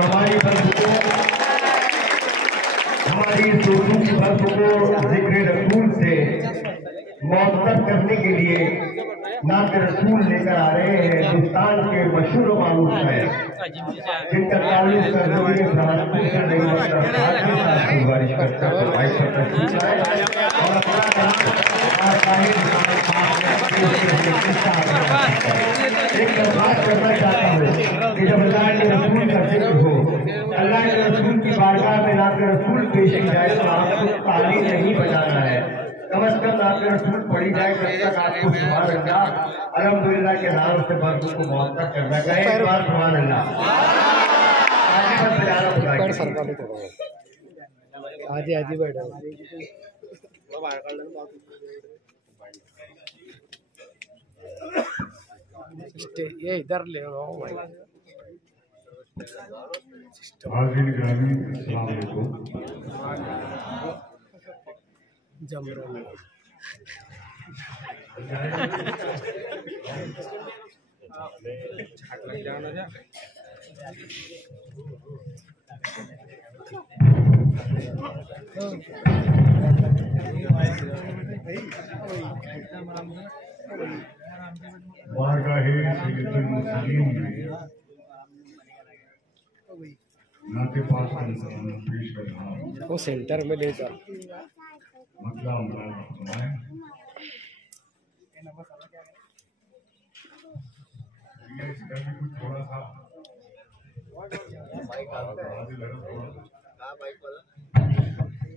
हमारी बर्फ को, हमारी सोनू की बर्फ को जिक्र रसूल से मुअत्तब करने के लिए नात रसूल लेकर आ रहे हैं हिंदुस्तान के मशहूर मारूफ है जिनका ताल्लुक सरजमीन सहारनपुर से नहीं होता के साथ गुजारिश करता है भाई सब तशरीफ आए और एक बात करना चाहता हूँ कि जब अल्लाह के रसूल का जिक्र हो, अल्लाह के रसूल की बारगाह में नात रसूल पेश की जाए तो आपको ताली नहीं बजाना है, कम से कम नात रसूल पढ़ी जाए तब तक आपको सुभान अल्लाह अल्हम्दुलिल्लाह के नाम से बर्फ को मुअत्तब करना चाहिए। एक बार सुभान अल्लाह आधी आधी बैठा ये इधर ले आओ भाई। हाज़िर ग्रामी अस्सलाम वालेकुम। बारगाहे सैयदुल मुरसलीन नाते पास पेश कर रहा हूँ। वो सेंटर में ले जा मतलब हमारा कुछ थोड़ा सा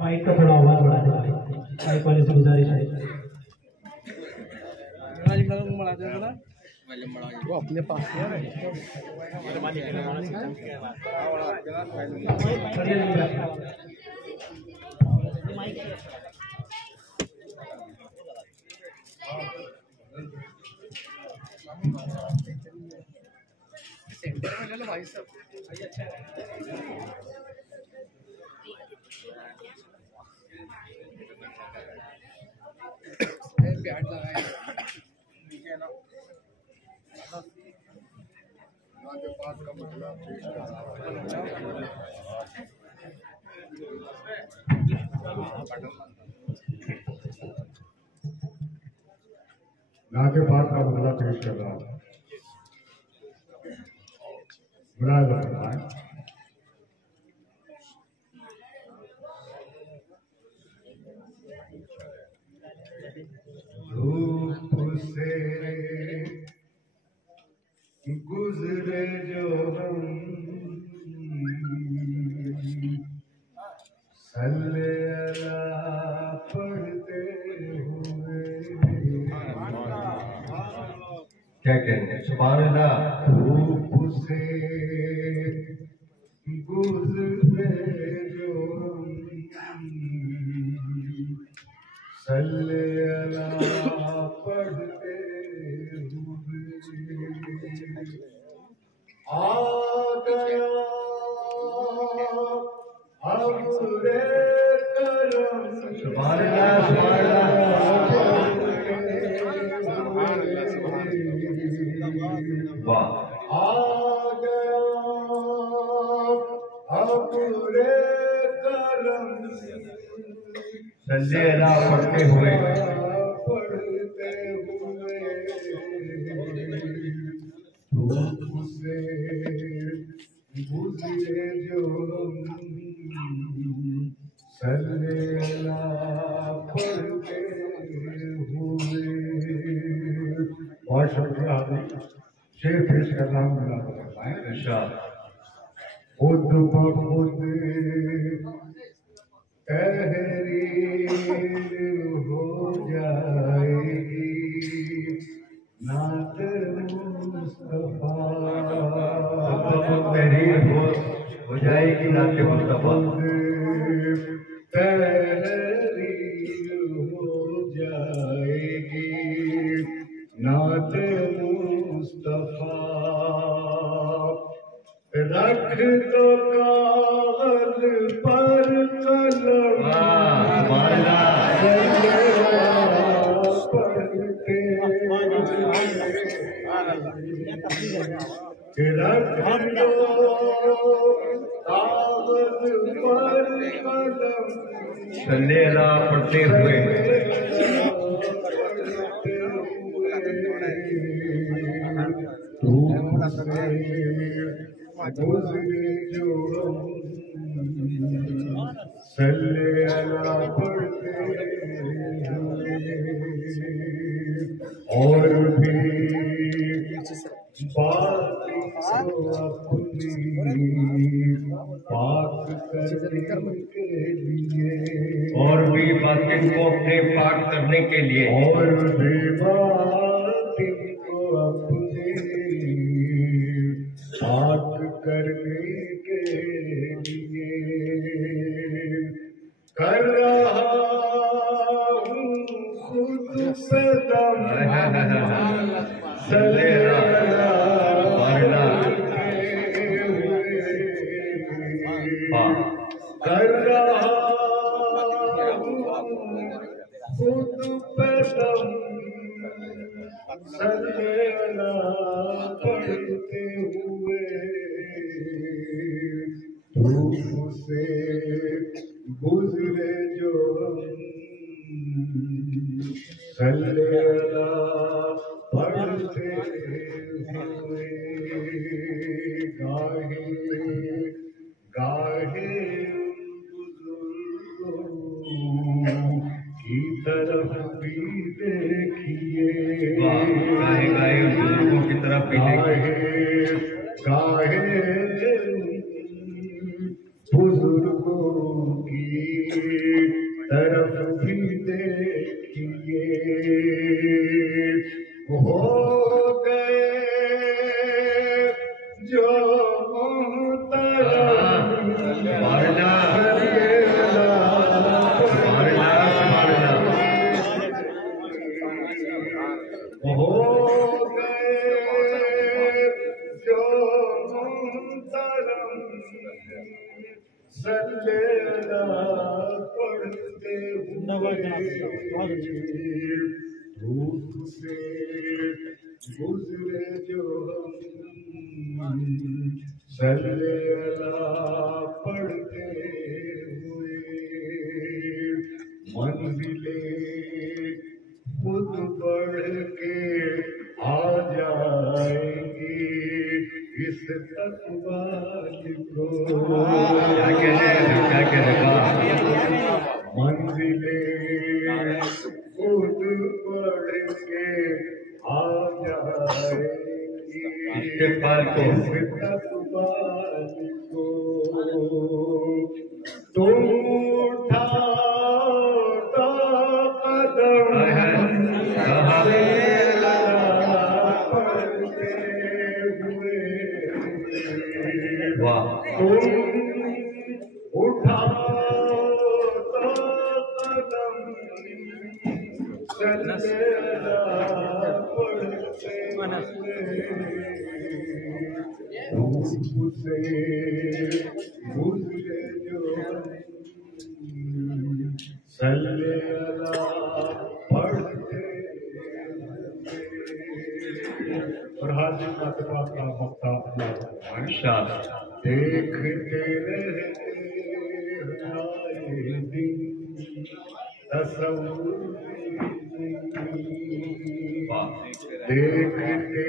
माइक का थोड़ा आवाज बढ़ा दे भाई, माइक वाले से गुजारिश है। वो अपने पास सेंटर में ले लो भाई साहब। बैठ लगाए नीचे ना के पास का मतलब ना के पास का बदला पेश कर रहा था। मुलाज़ा फरमाएं। धूप से गुजरे जो हम सल्ले अला पढ़ते हुए क्या कहते हैं सुभान अल्लाह। धूप से गुजरे जो हम सल्ले अला पढ़ते हुए आ गया अब रे करम। सुभान अल्लाह सुभान अल्लाह वाह। आ गया अब रे करम सल्ले अला पढ़ते हुए धूप से गुजरे जो सल्ले अला पढ़ते हुए। बहुत शुक्रिया शेर पेश करना मिला बताएं। खुद बखुद तहरीर हो जाएगी नात मुस्तफा। तहरीर हो जाएगी नात मुस्तफा। तहरीर हो जाएगी नात मुस्तफा। रख दो कागज पर कलम पढ़ते कि रख लो कागज पर कलम, सल्ले अला पढ़ते हुए गुजरे जो सल्ले अला पढ़ते और भी बाकी को अपनी पाक करने के लिए, और भी बातिन को अपने पाक करने के लिए, और भी बातिन को अपने पाक करने के लिए कर रहा हूँ खुद पे दम, सल्ले अला कर रहा खुद पे दम, सल्ले अला पढ़ते हुए धूप से गुजरे जो सल्ले अला पढ़ते हुए गाहे गाहे की तरफ भी देखिए, गाहे गाहे उन बुजुर्गों की तरफ भी देखिए, गाहे बुजुर्गों की तरफ भी देखिए, हो गए जो हो गए जो मुहतरम, सल्ले अला पढ़ते हुए धूप से गुजरे जो हम, सल्ले अला पढ़ते हुए मंजिलें खुद बढ़ के आ जाएंगी इस तकवाल को, क्या कहने मंजिलें खुद बढ़ के आ जाएंगी इस्तेक़बाल को, इस तकवाल को, तुम उठाओ कदम, वाह, उठाओ कदम, सल्ले अला पढ़ते धूप से गुजरे जो सल्ले अला पढ़ते, और हाजिर का मक्ता माशाअल्लाह, देखते रहते आए दिन तसव्वुर देखते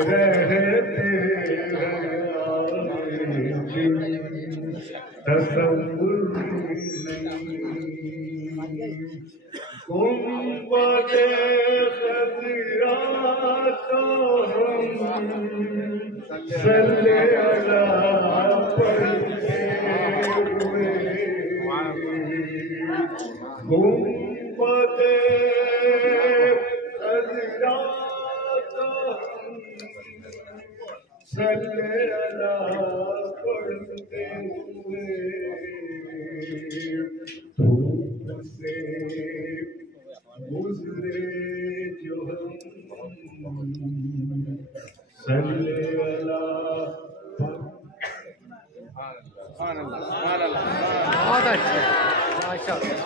रहते आए दिन तसव्वुर गुंबदे खज़रा तो हम सल्ले अला पढ़ते हुए, गुंबदे खज़रा तो हम सल्ले अला पढ़ते हुए धूप से गुजरे जो हम, सल्ले अला बहुत अच्छा, माशाअल्लाह।